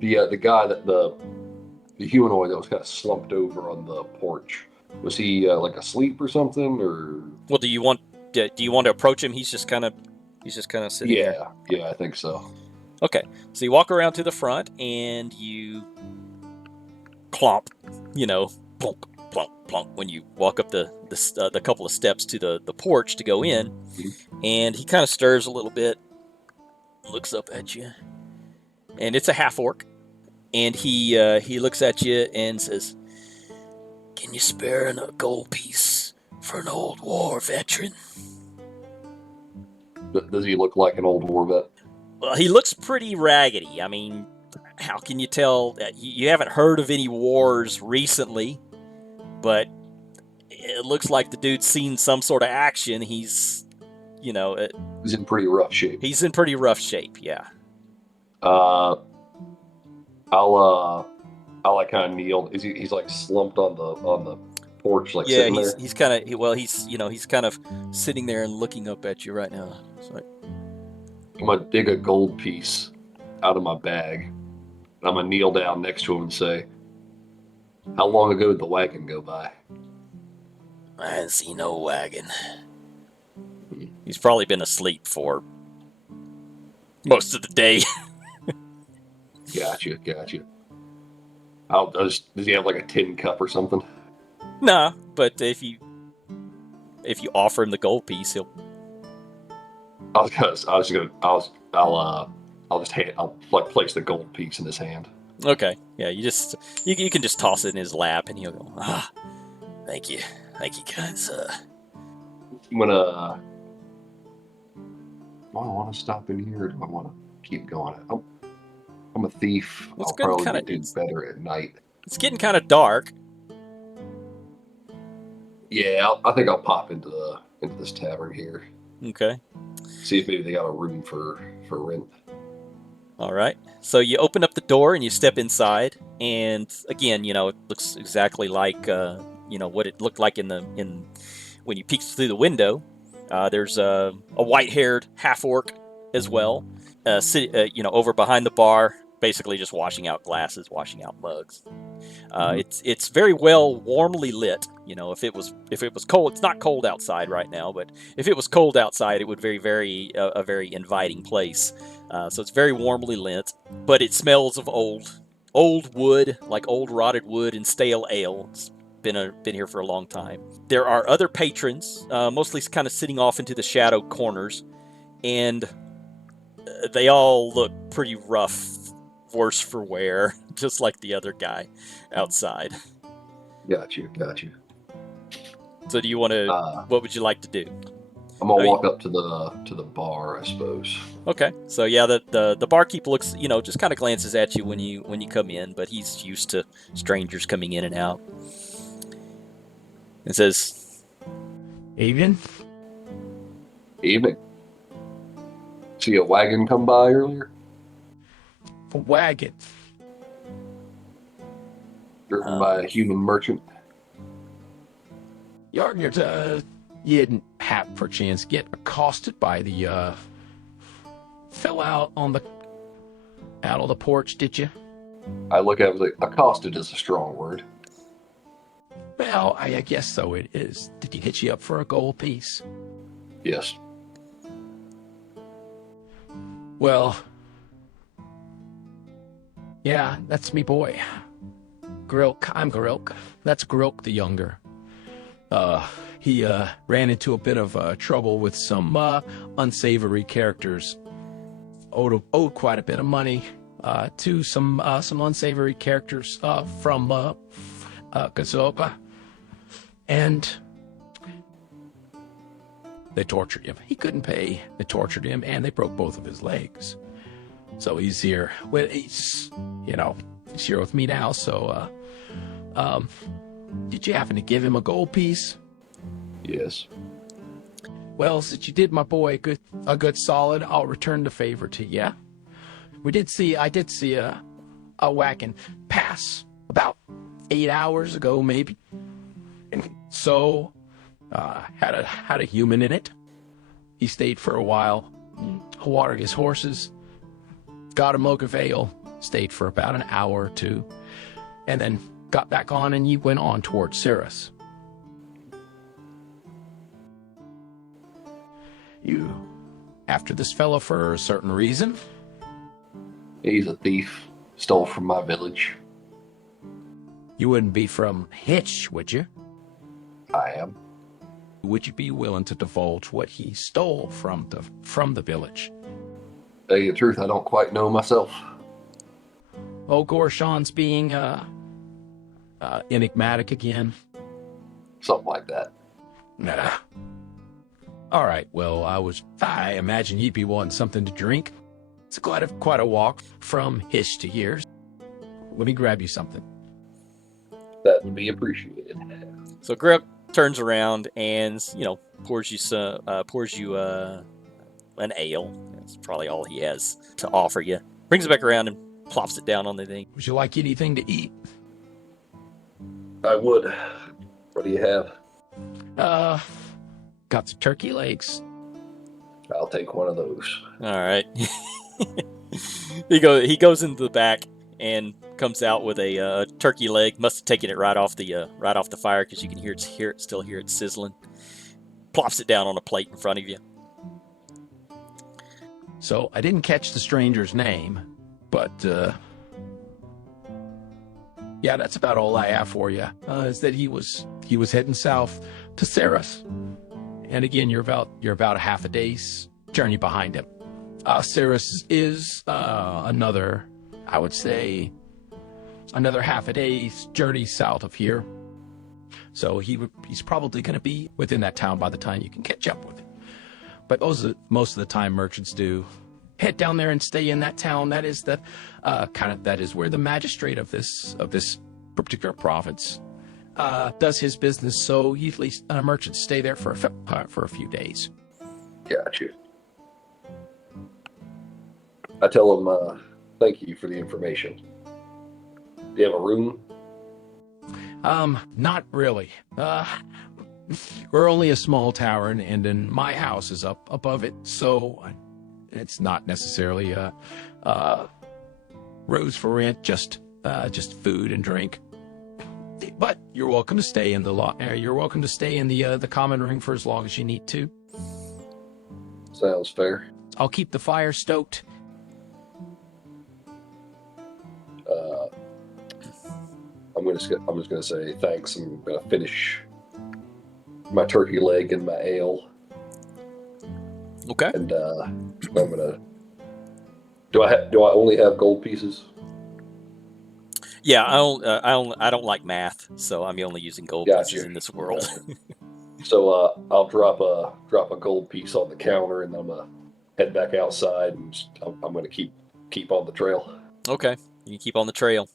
The guy the humanoid that was kind of slumped over on the porch. Was he like asleep or something? Or Well, do you want to approach him? He's just kind of sitting there. yeah, I think so. Okay, so you walk around to the front and you clomp, plunk, plunk, plunk when you walk up the couple of steps to the porch to go in, Mhm. and he kind of stirs a little bit, looks up at you, and it's a half orc, and he looks at you and says, "Can you spare a gold piece for an old war veteran?" Does he look like an old war vet? Well, he looks pretty raggedy. I mean, how can you tell? You haven't heard of any wars recently, but it looks like the dude's seen some sort of action. He's in pretty rough shape. He's in pretty rough shape. Yeah. Uh, I'll like kind of kneel. He's like slumped on the porch, like Yeah, sitting there. he's kind of he's kind of sitting there and looking up at you right now. It's like, I'm gonna dig a gold piece out of my bag. I'm gonna kneel down next to him and say, "How long ago did the wagon go by?" I didn't see no wagon. He's probably been asleep for most of the day. Gotcha. Does he have like a tin cup or something? Nah, but if you offer him the gold piece, he'll. I'll like place the gold piece in his hand. Okay, yeah, you can just toss it in his lap, and he'll go, thank you, kind sir. I'm gonna. Do I want to stop in here, or do I want to keep going? I'm a thief. Well, I'll probably do better at night. It's getting kind of dark. Yeah, I think I'll pop into this tavern here. Okay. See if maybe they got a room for rent. All right. So you open up the door and you step inside, and again, it looks exactly like what it looked like in when you peeked through the window. There's a white-haired half orc as well, over behind the bar, basically just washing out glasses, washing out mugs. It's very well warmly lit. If it was cold, it's not cold outside right now, but if it was cold outside, it would be a very inviting place. So it's very warmly lit, but it smells of old wood, like old rotted wood and stale ale. It's been here for a long time. There are other patrons, mostly kind of sitting off into the shadow corners, and they all look pretty rough, worse for wear, just like the other guy outside. Got you. So do you want to? What would you like to do? I'm gonna walk up to the bar, I suppose. Okay. So yeah, the barkeep looks, just kind of glances at you when you come in, but he's used to strangers coming in and out. And says, Evening. See a wagon come by earlier? A wagon. Driven by a human merchant. You didn't have perchance get accosted by the fell out on the porch, did you? I look at it like accosted is a strong word. Well, I guess so it is. Did he hit you up for a gold piece? Yes. Well, yeah, that's me boy. Grilk. I'm Grilk. That's Grilk the younger. He ran into a bit of trouble with some unsavory characters. Owed quite a bit of money to some unsavory characters from Kazoka. And they tortured him. He couldn't pay. They tortured him, and they broke both of his legs. So he's here. Well, he's here with me now. So, did you happen to give him a gold piece? Yes. Well, since you did my boy a good solid, I'll return the favor to you. I did see a wagon pass about 8 hours ago, maybe. And so, had a human in it. He stayed for a while, watered his horses, got him a mug of ale, stayed for about an hour or two, and then got back on and you went on towards Cirrus. You after this fellow for a certain reason? He's a thief. Stole from my village. You wouldn't be from Hitch, would you? I am. Would you be willing to divulge what he stole from the village? Tell you the truth, I don't quite know myself. Oh, Gorshon's being enigmatic again. Something like that. Nah. All right, well, I imagine you'd be wanting something to drink. It's quite a walk from Hish to here. Let me grab you something. That would be appreciated. So Grip turns around and pours you an ale. That's probably all he has to offer you. Brings it back around and plops it down on the thing. Would you like anything to eat? I would. What do you have? Got some turkey legs. I'll take one of those. All right. He goes into the back and comes out with a turkey leg. Must have taken it right off the fire because you can still hear it sizzling. Plops it down on a plate in front of you. So I didn't catch the stranger's name, but yeah, that's about all I have for you. Is that he was heading south to Cirrus, and again, you're about a half a day's journey behind him. Cirrus is another half a day's journey south of here. So he's probably going to be within that town by the time you can catch up with him. But most of the time, merchants do head down there and stay in that town. That is that is where the magistrate of this particular province does his business. So usually merchants stay there for a few days. Gotcha. I tell him, thank you for the information. Do you have a room? Not really. We're only a small tower, and then my house is up above it, so it's not necessarily rooms for rent, just food and drink. But you're welcome to stay in the common room for as long as you need to. Sounds fair. I'll keep the fire stoked. I'm just gonna say thanks. I'm gonna finish my turkey leg and my ale. Okay. And I'm gonna. Do I only have gold pieces? Yeah, I don't like math, so I'm only using gold pieces in this world. So I'll drop a gold piece on the counter, and I'm gonna head back outside, and I'm gonna keep on the trail. Okay, you keep on the trail.